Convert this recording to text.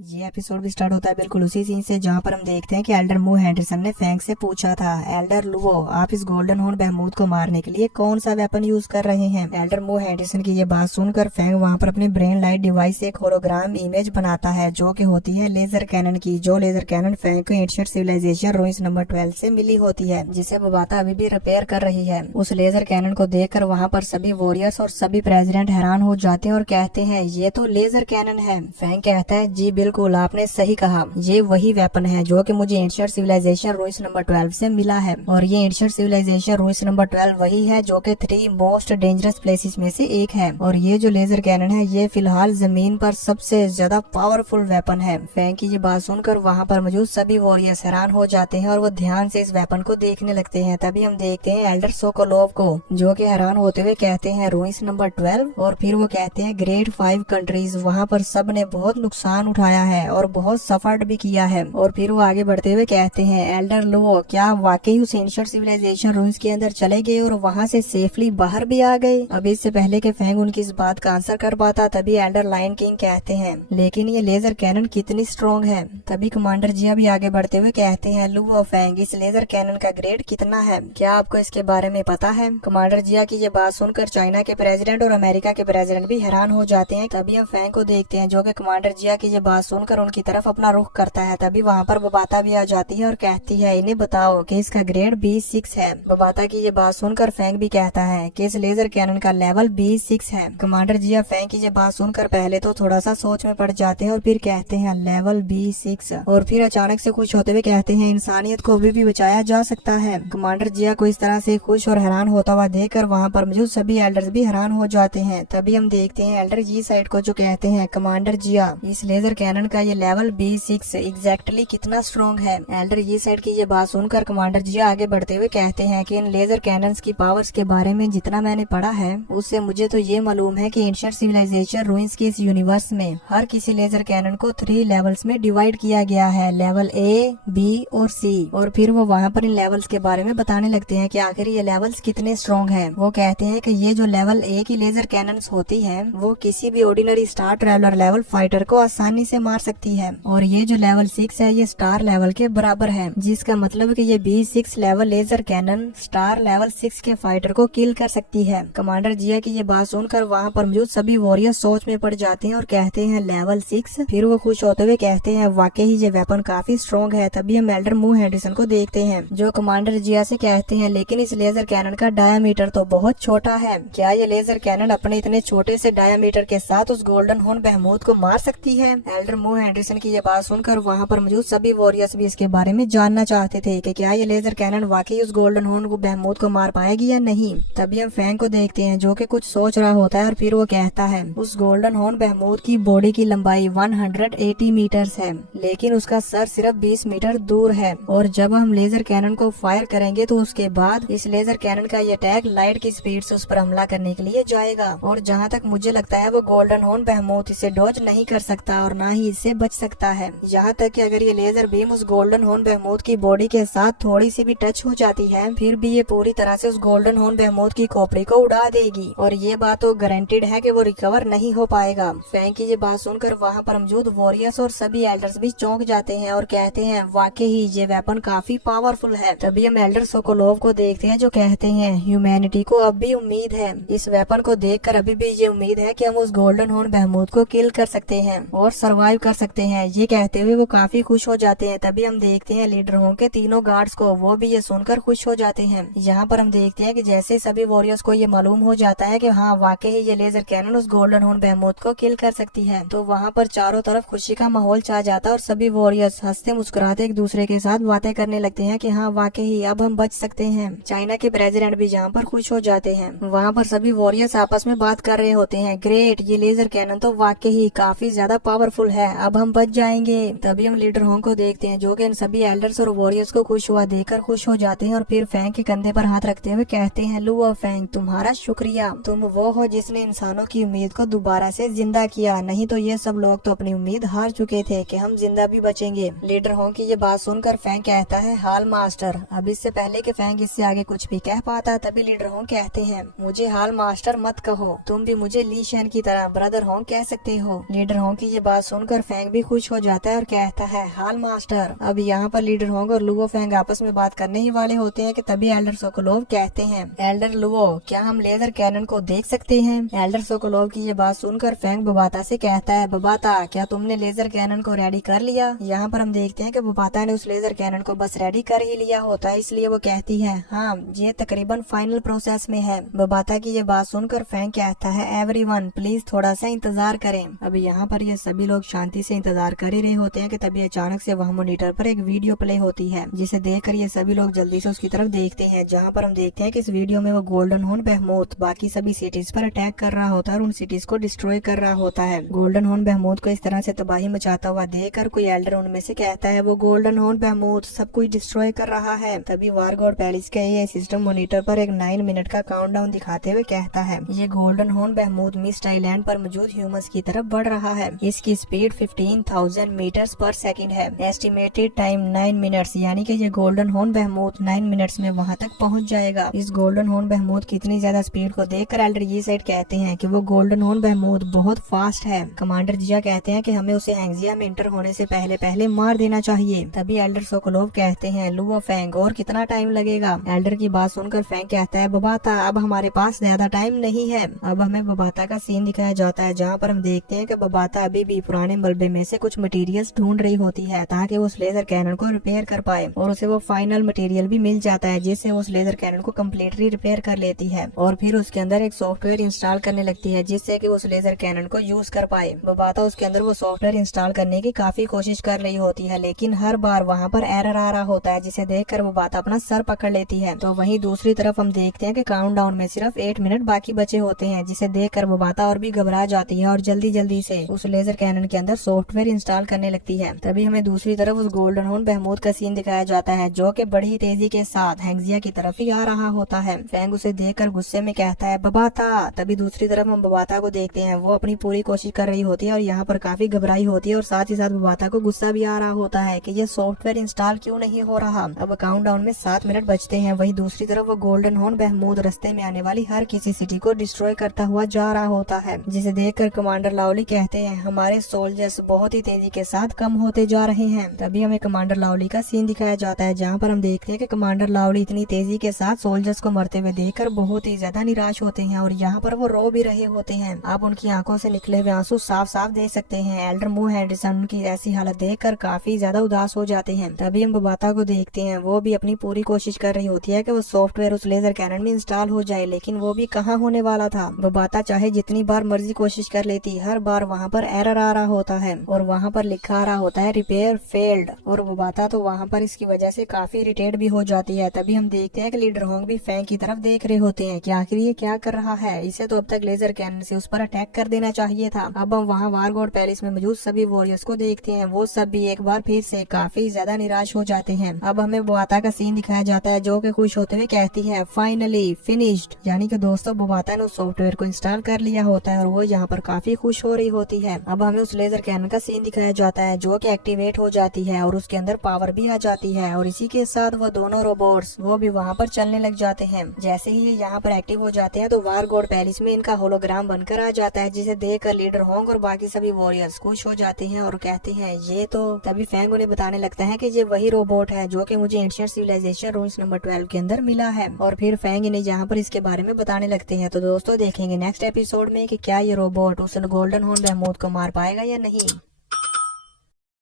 ये एपिसोड भी स्टार्ट होता है बिल्कुल उसी सीन से जहाँ पर हम देखते हैं कि एल्डर मू हैंडरसन ने फैंग से पूछा था, एल्डर लुवो आप इस गोल्डन हॉर्न बहमूद को मारने के लिए कौन सा वेपन यूज कर रहे हैं। एल्डर मू हैंडरसन की ये बात सुनकर फैंग वहाँ पर अपने ब्रेन लाइट डिवाइस से एक होलोग्राम इमेज बनाता है जो कि होती है लेजर कैनन की, जो लेजर कैनन फैंग को एंशिएंट सिविलाइजेशन रुइंस नंबर 12 से मिली होती है, जिसे बबाता अभी भी रिपेयर कर रही है। उस लेजर कैनन को देखकर वहाँ पर सभी वॉरियर्स और सभी प्रेसिडेंट हैरान हो जाते हैं और कहते हैं ये तो लेजर कैनन है। फैंग कहता है जी बिल्कुल आपने सही कहा, ये वही वेपन है जो कि मुझे एंशिएंट सिविलाइजेशन रुइंस नंबर 12 से मिला है और ये एंशिएंट सिविलाइजेशन रुइंस नंबर 12 वही है जो कि 3 मोस्ट डेंजरस प्लेसेस में से एक है और ये जो लेजर कैनन है ये फिलहाल जमीन पर सबसे ज्यादा पावरफुल वेपन है। फैंग की ये बात सुनकर वहाँ पर मौजूद सभी वॉरियर्स हैरान हो जाते हैं और वो ध्यान से इस वेपन को देखने लगते हैं। तभी हम देखते हैं एल्डर सोकोलोव को जो कि हैरान होते हुए कहते हैं रुइंस नंबर 12 और फिर वो कहते हैं ग्रेट 5 कंट्रीज, वहाँ पर सब ने बहुत नुकसान उठाया है और बहुत सफर्ड भी किया है। और फिर वो आगे बढ़ते हुए कहते हैं एल्डर लो क्या वाकई उस एंशिएंट सिविलाइजेशन रूइंस के अंदर चले गए और वहाँ से सेफली बाहर भी आ गए। अब इससे पहले कि फैंग उनकी इस बात का आंसर कर पाता तभी एल्डर लायन किंग कहते हैं लेकिन ये लेजर कैनन कितनी स्ट्रॉन्ग है। तभी कमांडर जिया भी आगे बढ़ते हुए कहते हैं लू और फैंग इस लेजर कैनन का ग्रेड कितना है, क्या आपको इसके बारे में पता है। कमांडर जिया की ये बात सुनकर चाइना के प्रेसिडेंट और अमेरिका के प्रेसिडेंट भी हैरान हो जाते हैं। तभी हम फैंग को देखते हैं जो कि कमांडर जिया की ये बात सुनकर उनकी तरफ अपना रुख करता है। तभी वहाँ पर बबाता भी आ जाती है और कहती है इन्हें बताओ कि इसका ग्रेड B6 है। बबाता की ये बात सुनकर फैंग भी कहता है कि इस लेजर कैनन का लेवल B6 है। कमांडर जिया फैंग की ये बात सुनकर पहले तो थोड़ा सा सोच में पड़ जाते हैं और फिर कहते हैं लेवल B6 और फिर अचानक से खुश होते हुए कहते हैं इंसानियत को अभी भी बचाया जा सकता है। कमांडर जिया को इस तरह से खुश और हैरान होता हुआ देखकर वहाँ पर मौजूद सभी एल्डर्स भी हैरान हो जाते हैं। तभी हम देखते हैं एल्डर जी साइड को जो कहते हैं कमांडर जिया इस लेजर कैनन का ये लेवल B6 एग्जैक्टली कितना स्ट्रॉन्ग है। एल्डर ये साइड की ये बात सुनकर कमांडर जिया आगे बढ़ते हुए कहते हैं कि इन लेजर कैनन्स की पावर्स के बारे में जितना मैंने पढ़ा है उससे मुझे तो ये मालूम है कि एंशिएंट सिविलाइजेशन रुइंस के इस यूनिवर्स में हर किसी लेजर कैनन को 3 लेवल्स में डिवाइड किया गया है, लेवल A, B और C। और फिर वो वहाँ पर इन लेवल्स के बारे में बताने लगते हैं कि आखिर ये लेवल्स कितने स्ट्रॉन्ग हैं। वो कहते हैं कि ये जो लेवल A की लेजर कैनन्स होती है वो किसी भी ordinary star traveller level fighter को आसानी से मार सकती है और ये जो लेवल 6 है ये स्टार लेवल के बराबर है, जिसका मतलब कि ये B6 level laser cannon star level 6 के फाइटर को किल कर सकती है। कमांडर जिया की ये बात सुनकर वहाँ पर मौजूद सभी वॉरियर सोच में पड़ जाते हैं और कहते हैं लेवल 6। फिर वो खुश होते हुए कहते हैं वाकई ही ये वेपन काफी स्ट्रॉन्ग है। तभी हम एल्डर मू हैंडरसन को देखते हैं जो कमांडर जिया से कहते हैं लेकिन इस लेजर कैनन का डायामीटर तो बहुत छोटा है, क्या ये लेजर कैनन अपने इतने छोटे से डायामीटर के साथ उस गोल्डन हॉर्न बहमूद को मार सकती है। एल्डर मू हैंडरसन की ये बात सुनकर वहाँ पर मौजूद सभी वॉरियर्स भी इसके बारे में जानना चाहते थे कि क्या ये लेजर कैनन वाकई उस गोल्डन हॉर्न को बहमूद को मार पाएगी या नहीं। तभी हम फैंग को देखते हैं जो कि कुछ सोच रहा होता है और फिर वो कहता है उस गोल्डन हॉर्न बहमूद की बॉडी की लंबाई 180 मीटर्स है लेकिन उसका सर सिर्फ 20 मीटर दूर है और जब हम लेजर कैनन को फायर करेंगे तो उसके बाद इस लेजर कैनन का ये टैग लाइट की स्पीड से उस पर हमला करने के लिए जाएगा और जहाँ तक मुझे लगता है वो गोल्डन हॉर्न बहमूद इसे डॉज नहीं कर सकता और न ही इससे बच सकता है। यहाँ तक कि अगर ये लेजर बीम उस गोल्डन हॉर्न बहमूद की बॉडी के साथ थोड़ी सी भी टच हो जाती है फिर भी ये पूरी तरह से उस गोल्डन हॉर्न बहमूद की खोपड़ी को उड़ा देगी और ये बात तो गारंटेड है कि वो रिकवर नहीं हो पाएगा। फैंग की ये बात सुनकर वहाँ पर मौजूद वॉरियर्स और सभी एल्डर्स भी चौंक जाते हैं और कहते हैं वाकई ही ये वेपन काफी पावरफुल है। तभी हम एल्डर सोकोलोव को देखते हैं जो कहते हैं ह्यूमैनिटी को अब भी उम्मीद है, इस वेपन को देखकर अभी भी ये उम्मीद है कि हम उस गोल्डन हॉर्न बहमूद को किल कर सकते हैं और सरवाइव कर सकते हैं। ये कहते हुए वो काफी खुश हो जाते हैं। तभी हम देखते हैं लीडर होंगे के तीनों गार्ड्स को, वो भी ये सुनकर खुश हो जाते हैं। यहाँ पर हम देखते हैं कि जैसे सभी वॉरियर्स को ये मालूम हो जाता है कि हाँ वाकई ये लेजर कैनन उस गोल्डन हॉर्न बहमूद को किल कर सकती है तो वहाँ पर चारों तरफ खुशी का माहौल छा जाता है और सभी वॉरियर्स हंसते मुस्कुराते एक दूसरे के साथ बातें करने लगते हैं कि हाँ वाकई अब हम बच सकते हैं। चाइना के प्रेसिडेंट भी यहाँ पर खुश हो जाते हैं। वहाँ पर सभी वॉरियर्स आपस में बात कर रहे होते हैं ग्रेट, ये लेजर कैनन तो वाकई काफी ज्यादा पावरफुल है, अब हम बच जाएंगे। तभी हम लीडर होंग को देखते हैं जो कि इन सभी एल्डर्स और वॉरियर्स को खुश हुआ देखकर खुश हो जाते हैं और फिर फैंग के कंधे पर हाथ रखते हुए कहते हैं लू और फैंग तुम्हारा शुक्रिया, तुम वो हो जिसने इंसानों की उम्मीद को दोबारा से जिंदा किया, नहीं तो ये सब लोग तो अपनी उम्मीद हार चुके थे कि हम जिंदा भी बचेंगे। लीडर होंग की ये बात सुनकर फैंग कहता है हाल मास्टर। अब इससे पहले कि फैंग इससे आगे कुछ भी कह पाता तभी लीडर होंग कहते हैं मुझे हाल मास्टर मत कहो, तुम भी मुझे ली शेन की तरह ब्रदर होंग कह सकते हो। लीडर होंग की ये बात सुनकर सुनकर फैंग भी खुश हो जाता है और कहता है हाल मास्टर। अब यहाँ पर लीडर होंग और लुवो फैंग आपस में बात करने ही वाले होते हैं कि तभी एल्डर सोकोलोव कहते हैं, एल्डर लुवो क्या हम लेजर कैनन को देख सकते हैं? एल्डर सोकोलोव की ये बात सुनकर फैंग बबाता से कहता है, बबाता क्या तुमने लेजर कैनन को रेडी कर लिया? यहाँ पर हम देखते हैं कि बबाता ने उस लेजर कैनन को बस रेडी कर ही लिया होता है, इसलिए वो कहती है हाँ ये तकरीबन फाइनल प्रोसेस में है। बबाता की ये बात सुनकर फैंग कहता है, एवरीवन प्लीज थोड़ा सा इंतजार करें। अब यहाँ पर ये सभी लोग शांति से इंतजार कर ही रहे होते हैं कि तभी अचानक से वहाँ मॉनिटर पर एक वीडियो प्ले होती है, जिसे देखकर ये सभी लोग जल्दी से उसकी तरफ देखते हैं, जहाँ पर हम देखते हैं कि इस वीडियो में वो गोल्डन हॉर्न बेहमोथ बाकी सभी सिटीज पर अटैक कर रहा होता है और उन सिटीज को डिस्ट्रॉय कर रहा होता है। गोल्डन हॉर्न बेहमोथ को इस तरह से तबाही मचाता हुआ देखकर कोई एल्डर उनमें से कहता है, वो गोल्डन हॉर्न बेहमोथ सब कुछ डिस्ट्रॉय कर रहा है। तभी वार गॉड पैलेस का ये सिस्टम मॉनिटर पर एक 9 मिनट का काउंटडाउन दिखाते हुए कहता है, ये गोल्डन हॉर्न बेहमोथ मिस्ट आइलैंड पर मौजूद ह्यूमंस की तरफ बढ़ रहा है। इसकी स्पीड 15,000 मीटर्स पर सेकंड है। एस्टिमेटेड टाइम 9 मिनट्स, यानी कि ये गोल्डन हॉर्न बेहमोथ 9 मिनट्स में वहां तक पहुंच जाएगा। इस गोल्डन हॉर्न बेहमोथ की इतनी ज्यादा स्पीड को देखकर एल्डर ये साइड कहते हैं कि वो गोल्डन हॉर्न बेहमोथ बहुत फास्ट है। कमांडर जिया कहते हैं कि हमें उसे हैंगजिया में एंटर होने से पहले पहले मार देना चाहिए। तभी एल्डर सोकोलोव कहते हैं, लुवो फैंग और कितना टाइम लगेगा? एल्डर की बात सुनकर फैंग कहता है, बबाता अब हमारे पास ज्यादा टाइम नहीं है। अब हमें बबाता का सीन दिखाया जाता है, जहाँ पर हम देखते हैं कि बबाता अभी भी पुराने मलबे में से कुछ मटेरियल्स ढूंढ रही होती है ताकि वो उस लेजर कैनन को रिपेयर कर पाए, और उसे वो फाइनल मटेरियल भी मिल जाता है जिससे वो उस लेजर कैनन को कम्प्लीटली रिपेयर कर लेती है, और फिर उसके अंदर एक सॉफ्टवेयर इंस्टॉल करने लगती है जिससे कि उस लेजर कैनन को यूज कर पाए। बबाता उसके अंदर वो सॉफ्टवेयर इंस्टॉल करने की काफी कोशिश कर रही होती है, लेकिन हर बार वहाँ पर एरर आ रहा होता है, जिसे देखकर बबाता अपना सर पकड़ लेती है। तो वहीं दूसरी तरफ हम देखते हैं कि काउंटडाउन में सिर्फ 8 मिनट बाकी बचे होते हैं, जिसे देखकर बबाता और भी घबरा जाती है और जल्दी जल्दी से उस लेजर कैनन के अंदर सॉफ्टवेयर इंस्टॉल करने लगती है। तभी हमें दूसरी तरफ उस गोल्डन हॉर्न बेहमोथ का सीन दिखाया जाता है, जो कि बड़ी तेजी के साथ हैंगजिया की तरफ ही आ रहा होता है। फैंग उसे देखकर गुस्से में कहता है, बबाता। तभी दूसरी तरफ हम बबाता को देखते हैं, वो अपनी पूरी कोशिश कर रही होती है और यहाँ पर काफी घबराई होती है, और साथ ही साथ बबाता को गुस्सा भी आ रहा होता है कि ये सॉफ्टवेयर इंस्टॉल क्यों नहीं हो रहा। अब काउंटडाउन में 7 मिनट बचते हैं। वही दूसरी तरफ वो गोल्डन हॉर्न बेहमोथ रास्ते में आने वाली हर किसी सिटी को डिस्ट्रॉय करता हुआ जा रहा होता है, जिसे देखकर कमांडर लावली कहते हैं, हमारे सोल्जर्स बहुत ही तेजी के साथ कम होते जा रहे हैं। तभी हमें कमांडर लावली का सीन दिखाया जाता है, जहाँ पर हम देखते हैं कि कमांडर लावली इतनी तेजी के साथ सोल्जर्स को मरते हुए देखकर बहुत ही ज्यादा निराश होते हैं, और यहाँ पर वो रो भी रहे होते हैं। आप उनकी आंखों से निकले हुए आंसू साफ साफ देख सकते हैं। एल्डर मू हैंडरसन उनकी ऐसी हालत देखकर काफी ज्यादा उदास हो जाते हैं। तभी हम बबाता को देखते हैं, वो भी अपनी पूरी कोशिश कर रही होती है कि वो सॉफ्टवेयर उस लेजर कैनन में इंस्टॉल हो जाए, लेकिन वो भी कहाँ होने वाला था। बबाता चाहे जितनी बार मर्जी कोशिश कर लेती, हर बार वहाँ पर एरर आ रहा होता है और वहाँ पर लिखा आ रहा होता है रिपेयर फेल्ड, और बबाता तो वहाँ पर इसकी वजह से काफी इरिटेट भी हो जाती है। तभी हम देखते हैं कि लीडर होंग भी फैंग की तरफ देख रहे होते हैं कि आखिर ये क्या कर रहा है, इसे तो अब तक लेजर कैनन से उस पर अटैक कर देना चाहिए था। अब हम वहाँ वार गॉड पैलेस में मौजूद सभी वॉरियर्स को देखते हैं, वो सब भी एक बार फिर से काफी ज्यादा निराश हो जाते हैं। अब हमें बबाता का सीन दिखाया जाता है, जो कि खुश होते हुए कहती है, फाइनली फिनिश्ड, यानी कि दोस्तों बबाता ने उस सॉफ्टवेयर को इंस्टॉल कर लिया होता है और वो यहाँ पर काफी खुश हो रही होती है। अब हमें उस लेजर कैनन का सीन दिखाया जाता है, जो कि एक्टिवेट हो जाती है और उसके अंदर पावर भी आ जाती है, और इसी के साथ वो दोनों रोबोट्स वो भी वहाँ पर चलने लग जाते हैं। जैसे ही ये यहाँ पर एक्टिव हो जाते हैं तो वार गॉड पैलेस में इनका होलोग्राम बनकर आ जाता है, जिसे देखकर लीडर होंग और बाकी सभी वॉरियर्स खुश हो जाते हैं और कहते हैं ये तो। तभी फैंग उन्हें बताने लगता है कि ये वही रोबोट है जो कि मुझे एंशिएंट सिविलाइजेशन रूल्स नंबर 12 के अंदर मिला है, और फिर फैंग इन्हें यहाँ पर इसके बारे में बताने लगते हैं। तो दोस्तों देखेंगे नेक्स्ट एपिसोड में कि क्या ये रोबोट उस गोल्डन हॉर्न बेहमोथ को मार पाएगा या नहीं।